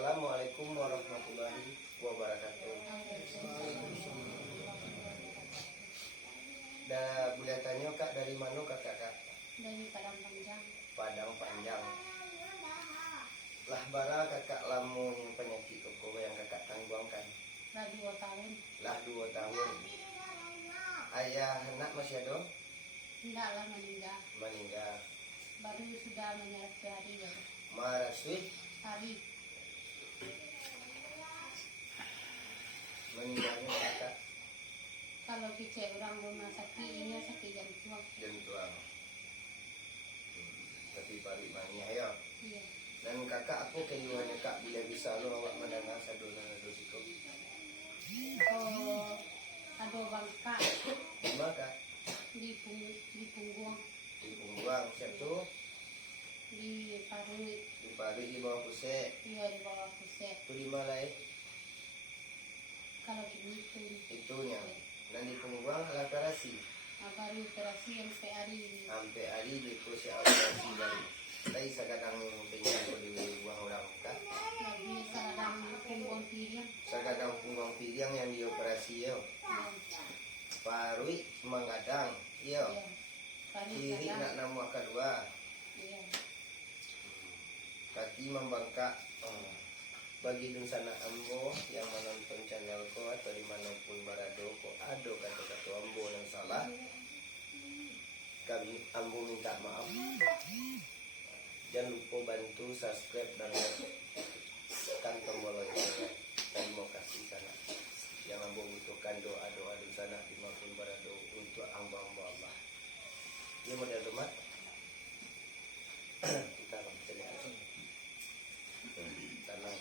Assalamualaikum warahmatullahi wabarakatuh. Boleh tanya kak, dari mana kakak kak? Dari Padang Panjang. Padang Panjang. Lah bara kakak lamun penyakit koko yang kakak tangguangkan? Lah 2 tahun. Lah 2 tahun. Ayah anak masih ada? Tidak lah meninggal. Meninggal. Baru sudah menyerah ke hari ya. Maraswi Hari. meninggalnya kakak Kalau kecil orang rumah sakit, ini sakit jantung. jantung. Tapi pari mania ya. Iya. Dan kakak aku kenyuannya kak bila bisa lo awak mendengar sadona dosiko. Oh, ada bangka Lima kak di punggung, di punggung siap tuh di paru, di pari di bawah pusat. iya di bawah pusat. Itu di malai Kalau begitu, itunya. Dan di punggung ala operasi baru operasi yang hari. sampai hari di pusat operasi baru. Tapi sekarang tinggal di buang orang kak. Lagi sekarang punggung kiri. Sekarang punggung pilihan yang dioperasi yo. Iya. Parui mengadang yo. Iya. Kali Kiri nak kadang. nama kedua. Iya. Kaki membengkak. Bagi Dunsana Ambo yang menonton channelku atau dimanapun berada, kok ada kata-kata Ambo yang salah, kami Ambo minta maaf. Jangan lupa bantu subscribe dan like, tekan tombol lonceng. Terima kasih sana. Yang Ambo butuhkan doa-doa Dunsana dimanapun berada untuk hamba-hamba Allah. Ini model rumah. Kita akan berjalan. Tenang.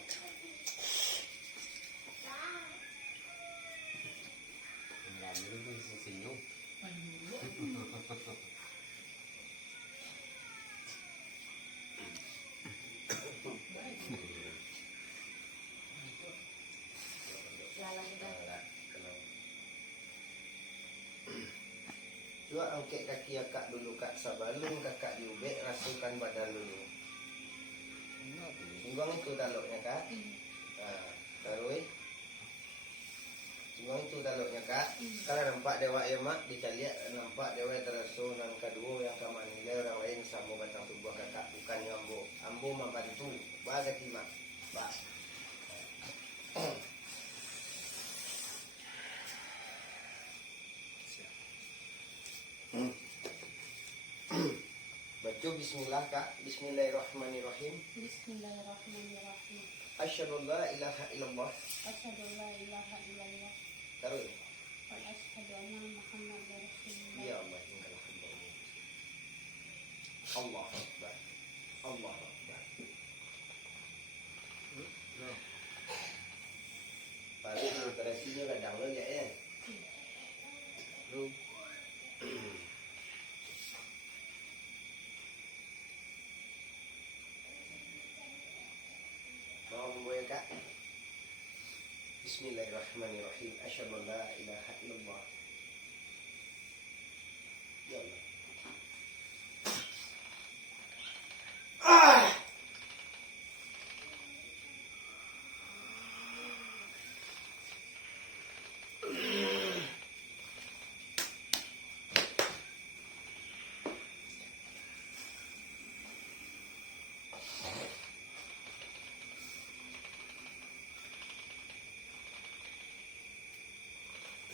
Dua angkat kaki kakak dulu kak, sebelum kakak diubek rasukan badan dulu. Singgung itu taluknya kak. Nah, taruh. Singgung itu taluknya kak. Kalau nampak dewa emak dicari nampak dewa terasa nang kedua yang kaman nilai orang lain sama batang tubuh kakak bukan Ambo. Ambo membantu. Baga timak. Bah. Baca bismillah kak. Bismillahirrahmanirrahim. Bismillahirrahmanirrahim. Asyhadu an la ilaha illallah. Asyhadu an la ilaha illallah Taruh. wa asyhadu anna Muhammadar Rasulullah. Ya Allah, engkau hamba-Mu. Allahu Akbar. Allahu Akbar. Paling operasinya kadang lo ya. Lu. Mau membuat kak. Bismillahirrahmanirrahim. Asyhadu an la ilaha illallah. Ya Allah.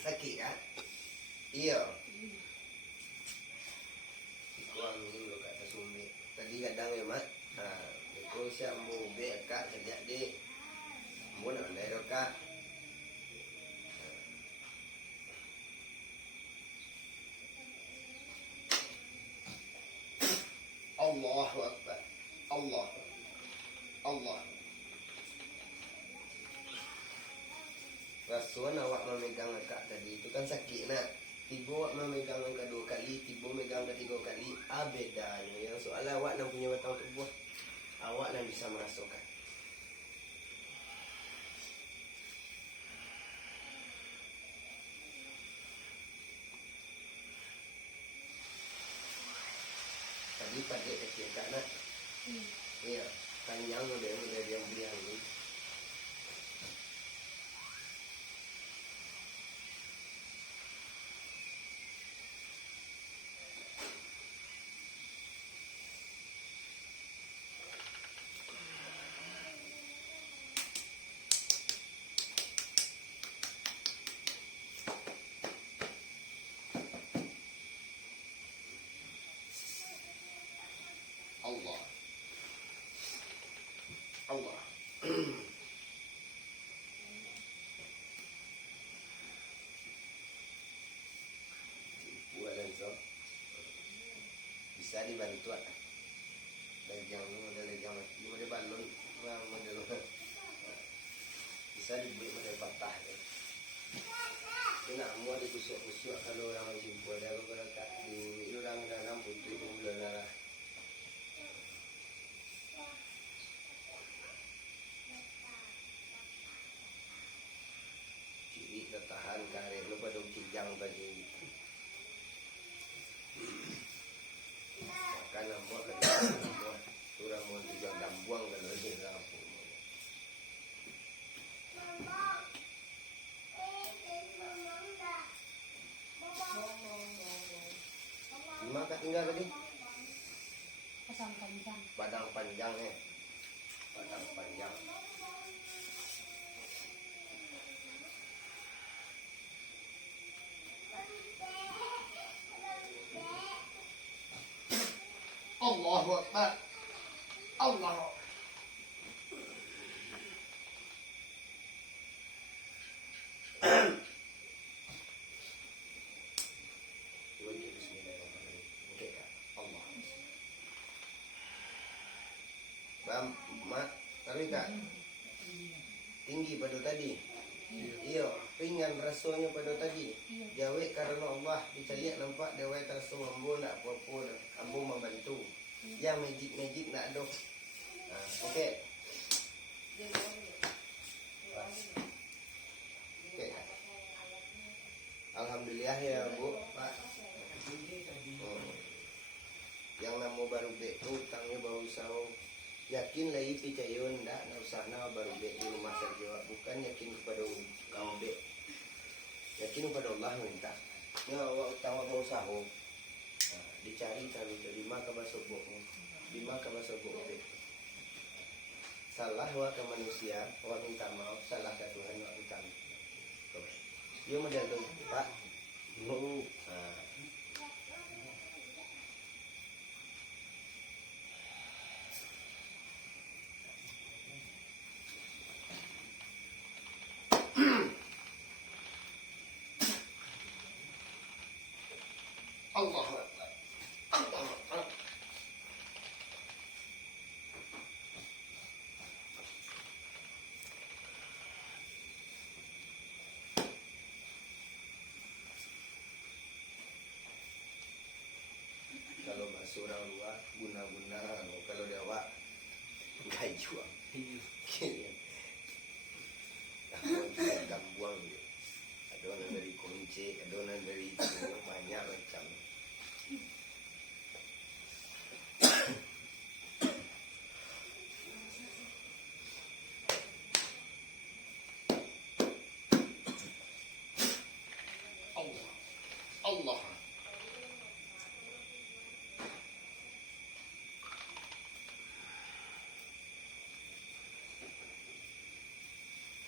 Sakit kan? Iya. Kurang dulu kat atas umbi. Tadi kadang ya mak. Itu siap mau ubek kak sejak di. Mau nak naik kak. Allahu Akbar. Allah. Allah. Rasul awak memegang kak tadi itu kan sakit nak. Tiba awak memegang yang kedua kali, tiba megang ketiga kali. Bedanya yang soal awak nak punya batang tubuh, awak nak bisa merasakan. Tadi pakai kecil kak nak. Iya, panjang udah yang beli ini. bisa dibantu dagang model dagang model balon model bisa dibeli model patah ya. Ini nak mau dikusuk-kusuk kalau orang jumpa dia kalau tak di orang dalam putih bulan lah. Ciri tertahan karet lu pada kijang bagi makan ambo kalau turang mau juga dambuang kalau di kampung. Maka tinggal tadi Pasang panjang. padang panjang padang panjang. Allahu Akbar. Allah. Bam, mak, tarik kak. Tinggi pada tadi. Iya, ringan rasanya pada tadi. Jawe karena Allah dicari nampak dewa tersu ambo nak apa-apa ambo membantu. Yang magic nak dok. Nah, okey. Okey. Alhamdulillah ya Bu, Pak. Yang nama baru bek tu tangnya baru sahu. Yakin lagi picayon ndak usah nama baru bek di rumah saja. Bukan yakin kepada kamu bek. Yakin kepada Allah minta. Ya awak utang mau sahu. Dicari cari lima ke basobokmu. Lima ke basobok bek. Salah wa ke manusia, wa minta maaf. Salah ke Tuhan wa minta maaf. Dia model tu Pak. Nu. Allah Akbar. Allah Akbar. Kalau masuk orang luar guna-guna, kalau dia awak enggak jual. Gambuang dia. Adonan dari kunci, adonan dari itu banyak macam. Allah, Allah.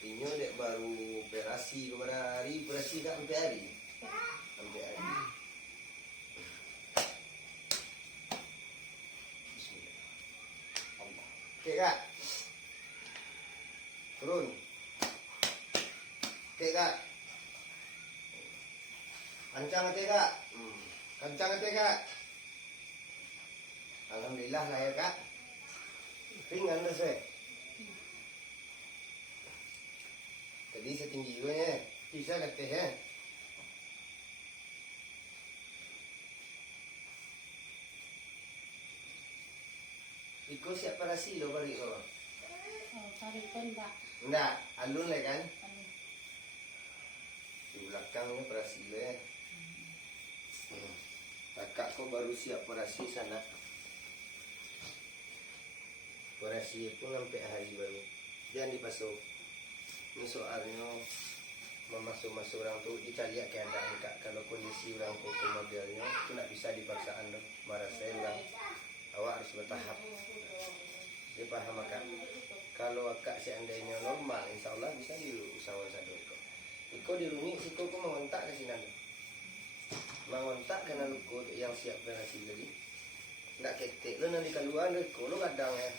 Ini dek baru operasi kepada hari, operasi tak sampai hari. Sampai hari. Bismillah. Allah. Okey kak. Turun. Okey kak. Kencang hati kak. Kencang hati kak. Alhamdulillah lah ya kak. Ringan dah saya. Tadi setinggi gue ya. Bisa kata ya. Iko siap parasi lo balik lo. Oh, tarik pun tak. Enggak, alun lah kan. Di belakangnya parasi lo ya. Kakak kau baru siap parasi sana. Parasi pun sampai hari baru. Jangan dipasuk. Ini soalnya memasuk-masuk orang tu dicari keadaan kak. Kalau kondisi orang tu modelnya itu nak bisa dipaksaan dong. Marah saya bilang awak harus bertahap. Dia paham kak. Kalau akak seandainya normal, insya Allah bisa diusahakan satu ikut. Iko dirungi, Iko kau mengontak ke sini. Mengontak kena luku yang siap berhasil lagi. Nggak ketik lo nanti keluar Iko lo kadang ya.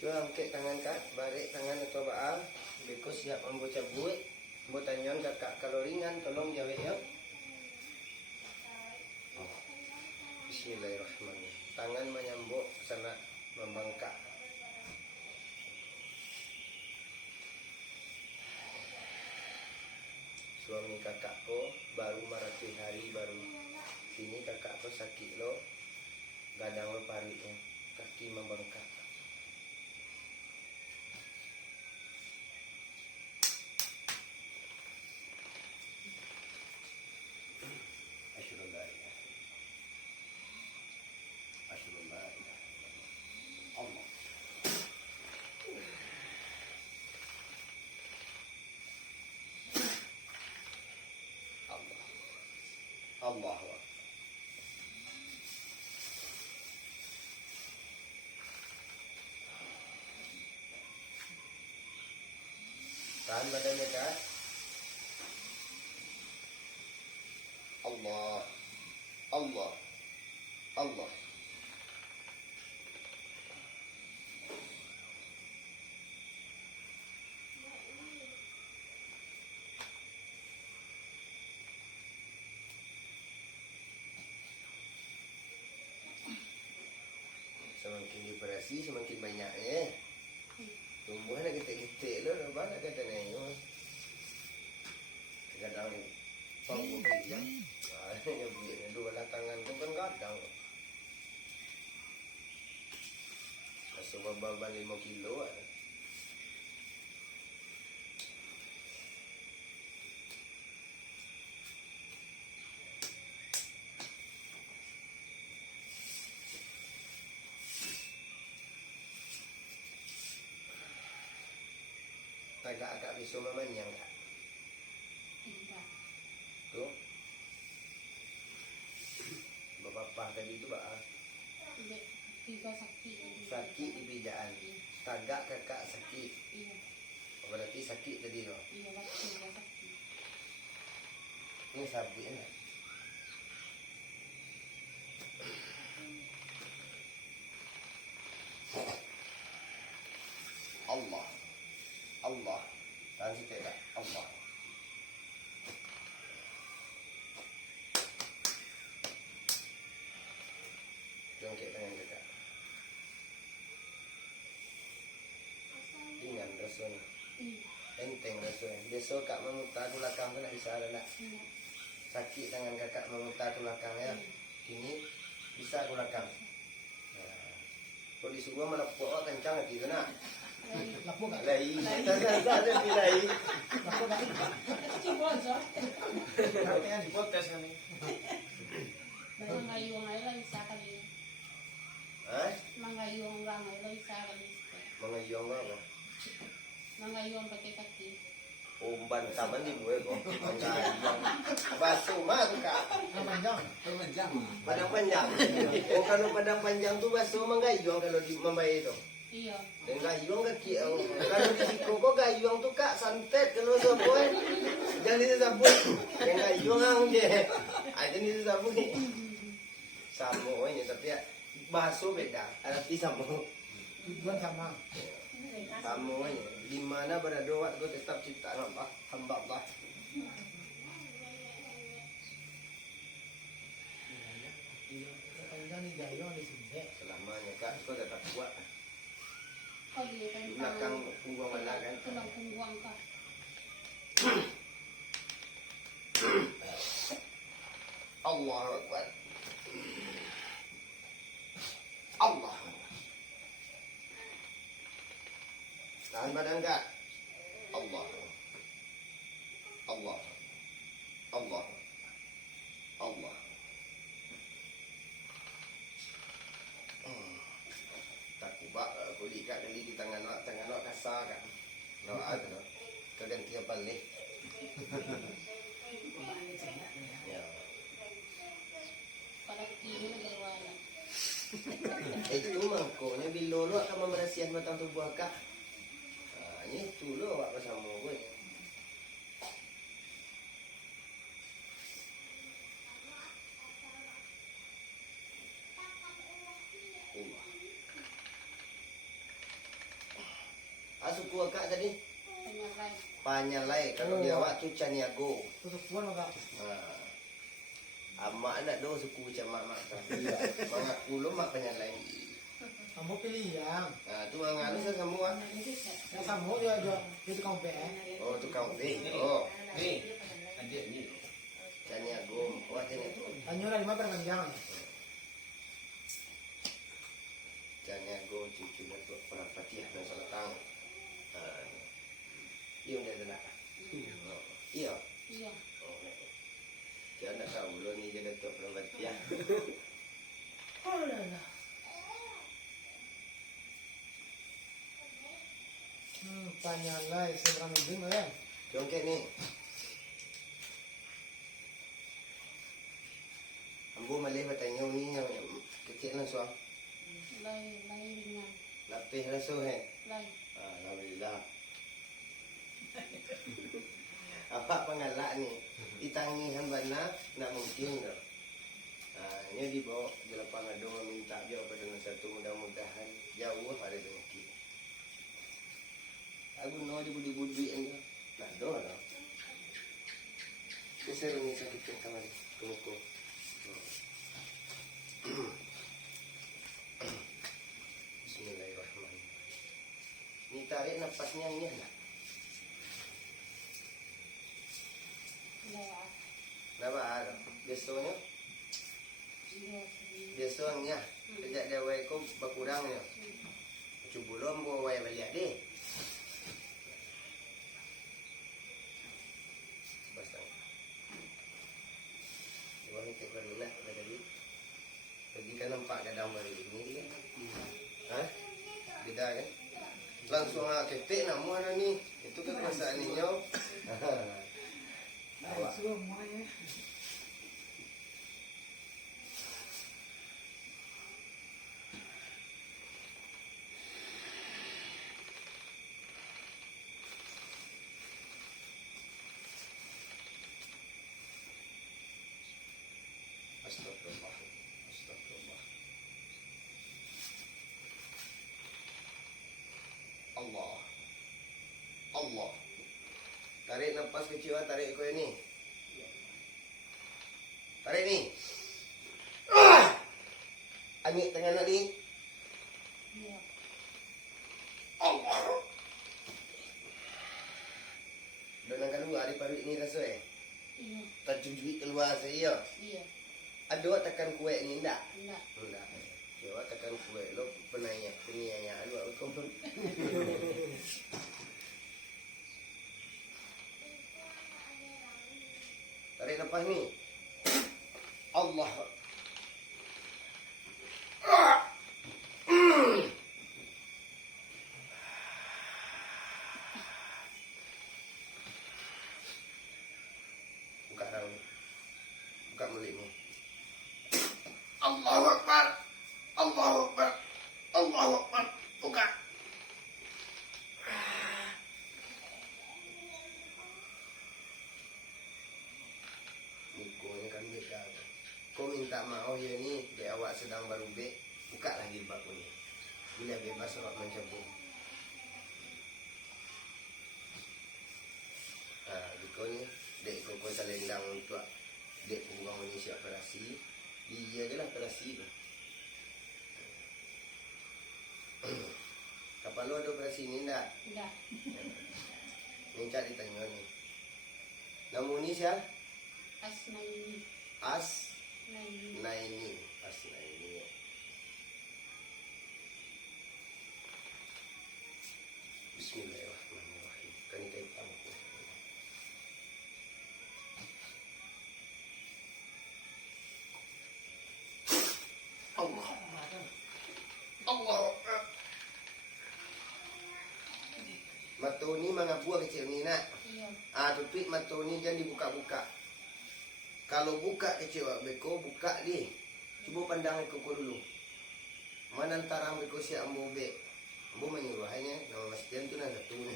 Yo angkat tangan kak, balik tangan atau baal. Beko siap ambo cabut. Ambo tanyakan kakak kalau ringan tolong jawab ya. Bismillahirrahmanirrahim. Tangan menyambuk, sana membengkak. Suami kakakku baru merapi hari baru. Sini kakakku sakit lo. Gadang lo pariknya. Kaki membengkak. Allah. Tahan badannya Kak. Allah. Allah. Allah. Semakin dioperasi semakin banyaknya. Tumbuh nak ketik-ketik lo, apa nak kata ni? Kadang panggung dia. Yang biar dua belah tangan tu kan kadang. Masuk beban 5 kilo ah. Agak-agak bisa memanyang Kak. Tidak. Tuh. Bapak tadi itu Pak. Tiga sakit. Sakit di pijaan. Tagak kakak sakit. Iya. Berarti sakit tadi loh. Iya, tiga sakit. Ini sabit kan? Allah. Allah. Tahan sikit Kak. Allah. Jongkit tangan Kak. Ringan rasanya. Iya. Enteng rasanya. Besok Kak memutar ke belakang tu nak bisa ada tak? Iya. Sakit tangan kakak memutar ke belakang ya. Kini bisa ke belakang. Nah. Kalau disuruh mana pokok kencang hati tu nak. Laku gak? Lai. Tak ada di lai. Laku gak? Cibol so. Nanti kan dipotes kan nih. Mangayong ay lang isa kali. Ha? Mangayong lang ay lang isa kali. Mga iyong apa? Mangayong pakai kaki. Umban taman di buhay ko. Mga iyong. Baso mah tu Kak. Panjang. Padang panjang. Oh kalau padang panjang tu baso mga iyong kalau di mamay itu. Iya. Dan gayung kaki kalau di Siko kok gayung tu Kak santet kalau sabun. Jangan disabun. Dan gayung ang je. Ada ni sabun. Samo ini tapi baso beda. Arti samo. Tujuan sama. Samo ini. Di mana berada waktu tetap ciptaan Allah, hamba Allah. Panjang nih gayung di sini. Selamanya Kak, kau tetap kuat. Kau dia kan Di belakang punggung mana kan? tulang punggung kah. Allahu Akbar. Allah. Tahan badan Kak. Allah. Allah. Allah. Allah. Tak kubak aku diikat kali di tangan awak kasar kan. Nawak tu no. Keganti apa ni? Ya. Pada kini nagawala. Itu mangkoknya bilo lu akan membersihan batang tubuh Kak. Ini tu lu awak bersama gue. Asuku Kak tadi Penyalai. Panyalai kalau dia awak tu Caniago. Tutup puan enggak? Mak nak doa suku macam mak kan. Mak aku lo mak banyak lain. Kamu pilih yang. Tu orang halus kan kamu ah. Yang sama dia tukang PS. Oh tukang B. Oh. Adik ni. Tanya Agong. Wah tanya Agong. Tanya lah 5 perpanjang. Tanya Agong cucu datuk Fatihah dan Salatang. Iya udah ada. Iya. Iya. Dia nak tahu lo ni dia datuk Fatihah. Oh lah lah. Panyalah seberang ujung kan. Jongkek ni. Ambo malih bertanya ni yang kecil langsung. Lai ringan. Lapis langsung Lai. Alhamdulillah. Apa pengalak ni? Ditangi hamba nak mungkin ke? Ini dibawa di lapangan doa minta dia pada satu mudah-mudahan jauh pada rezeki. Aku no di budi-budi ni. Nak doa lah. Saya ni sedikit kawan kemuku. Bismillahirrahmanirrahim. Ni tarik napasnya ni lah. Lai. Kenapa? Biasanya? Biasanya. Sejak dia wai kau berkurangnya. Cuba belum bawa wai balik deh. Pergi kan nampak kadang baru ini kan? Beda kan? Langsung ketik nama ada ni. Itu kekuasaan ni nyo. Awak. Astagfirullah. Astagfirullah. Allah. Allah. Tarik nafas kecil lah, tarik kau ni. Tarik ni. Ambil tangan nak ni. Iya. Allah. Dan keluar dari parit ni rasa Iya. terjujui keluar saya. Iya. Ada awak tekan kuek ni tak? Enggak. Enggak. Dia awak tekan kuek lo penanya lu aku pun. Tarik nafas ni. Allah. Buka daun. Buka mulut ni. Allahu Akbar. Allahu Akbar. Allahu Akbar. Buka. Nikonya kan beda. Kau minta maaf ya ni, dia awak sedang baru bek. Buka lagi bab ni. Bila bebas awak mencabut. Nikonya, dek kau salendang untuk dek pengurang ni siap operasi. Iya je lah operasi tu. Kapan lu ada operasi ni tak? Enggak. Minta ditanya ni. Nama ni siapa? Asnaini. Naini. Asnaini. Bismillahirrahmanirrahim. Kan kita hitam aku. Allah. Allah. Mata ni mengapa kecil ni nak? Iya. Tutup mata ni jangan dibuka-buka. Kalau buka kecil beko buka dia. Cuba pandang kau dulu. Mana antara beko siap ambo bek. Ambo menyuruh hanya nama masjid tu nak satu ni.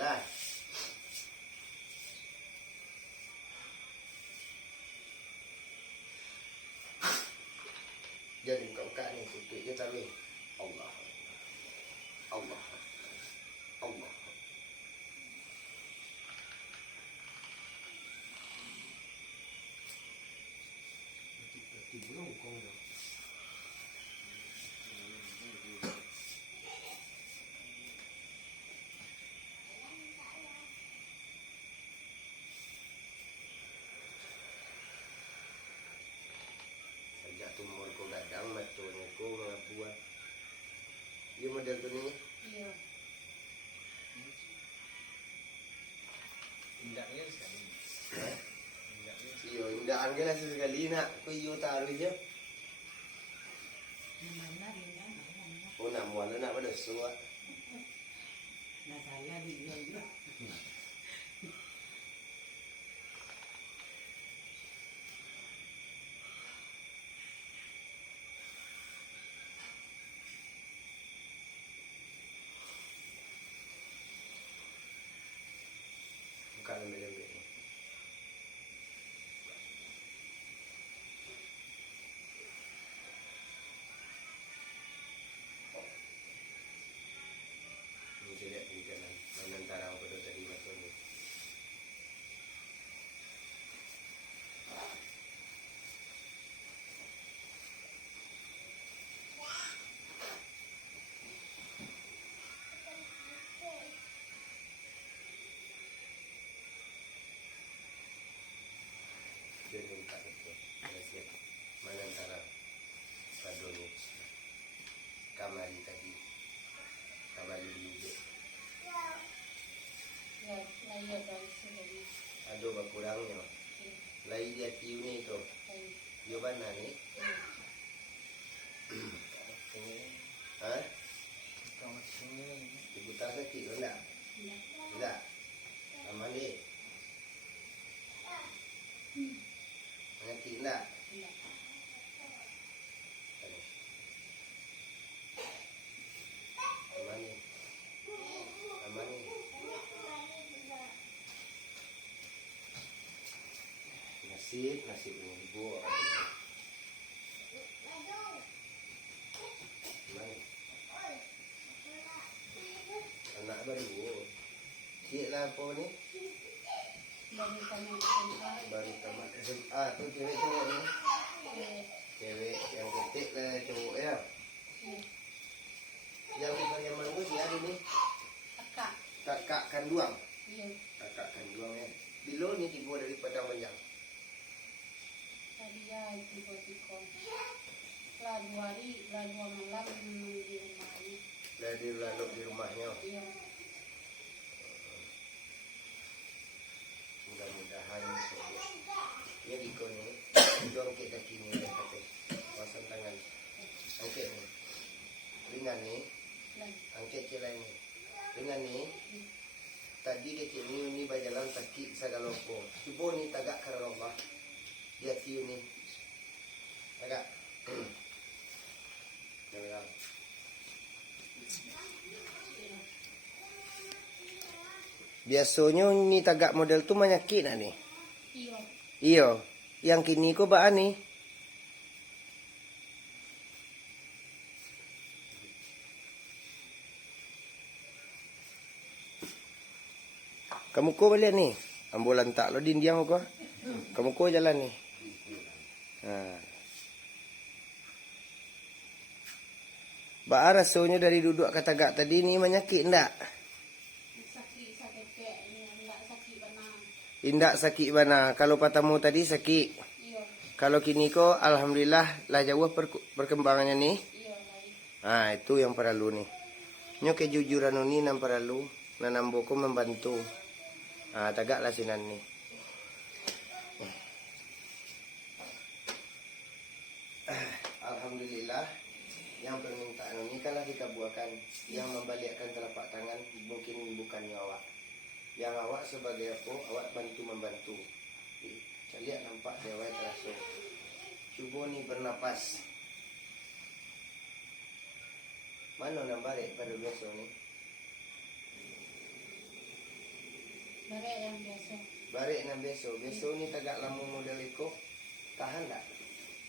Lah. Jadi buka-buka ni tutup je taruh. Allah. Allah. Allah. Angge lah sekali nak ku yo taruh je. Mana dia mana. Oh nak mual nak pada suat. Nah saya dia juga. Buka lembek-lembek ni. Ni saya lihat di jalan. Mana antara pada tadi masuk ni. Dia minta itu. Saya siap. Mana antara pada ni. Kamari tadi. Kamari dulu. Ya, lahir dari sini. Ada berkurangnya. Lai dia tiu ni tu. Dia mana ni? Ha? Kamu sini. Ibu tak sakit ke tak? Tak. Aman ni. Sakit tak? Aman ni. Aman ni. Nasib ni ibu. Aman ni. Anak baru. Cik lah apa ni? Dari kami SMA. Baru tamat SMA tu cewek cowok ni. Cewek yang ketik lah cowok ya. Yang bukan yang mana si ada ni? Kakak. Kakak kandung. Iya. Kakak kandung ya. Bilo ni tiba dari Padang Panjang. Tadi ya tiba-tiba. Setelah 2 hari, setelah 2 malam di rumah ini. Dari lalu di rumahnya. Iya. Mudah-mudahan semua. Ya di kau ni. Itu angkat kaki ni dan kata. Pasang tangan. Angkat ni. Ringan ni. Dan Angkat celai ni. Ringan ni. Tadi kecil ni berjalan sakit sagalopo. Cuba ni tagak kerana Allah. Dia tiu ni. Tagak. Jangan. Biasanya ni tagak model tu menyakit nak ni. iya. Iyo. Yang kini ko ba ni? Kamu ko balik ni. Ambulan tak lo din diam ko. Kamu ko jalan ni. Ha. Ba rasanya dari duduk kata gak tadi ni menyakit ndak? Sakit ini enggak sakit benar. Indak sakit bana. Kalau patamu tadi sakit. Iya. Kalau kini ko alhamdulillah lah jauh perkembangannya ni. Iya baik. Ah itu yang perlu ni. Nyo kejujuran ni nam perlu. Nanambo ko membantu. Ah tagaklah sinan ni. Alhamdulillah yang permintaan ini kalau kita buatkan yang membalikkan telapak tangan mungkin bukannya awak. Yang awak sebagai apa? Awak bantu membantu. Saya lihat nampak dewa terasa. Cuba ni bernapas. Mana nak balik pada biasa ni? Barek yang biasa. Balik nak biasa. Biasa ni tagak lama model ikut. Tahan tak?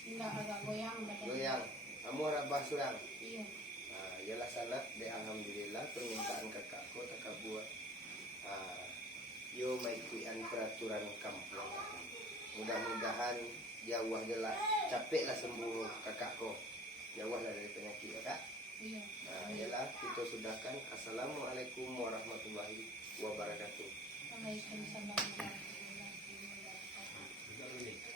Enggak agak goyang badan. Goyang. Kamu rabah surang. Iya. Ialah sanat de alhamdulillah permintaan kakakku tak buat. Yo mengikuti peraturan kampung. Mudah-mudahan jauh jelah capeklah sembuh kakakku. Jauhlah dari penyakit kakak. Iya. Ialah kita sudahkan. Assalamualaikum warahmatullahi wabarakatuh. Waalaikumsalam warahmatullahi wabarakatuh.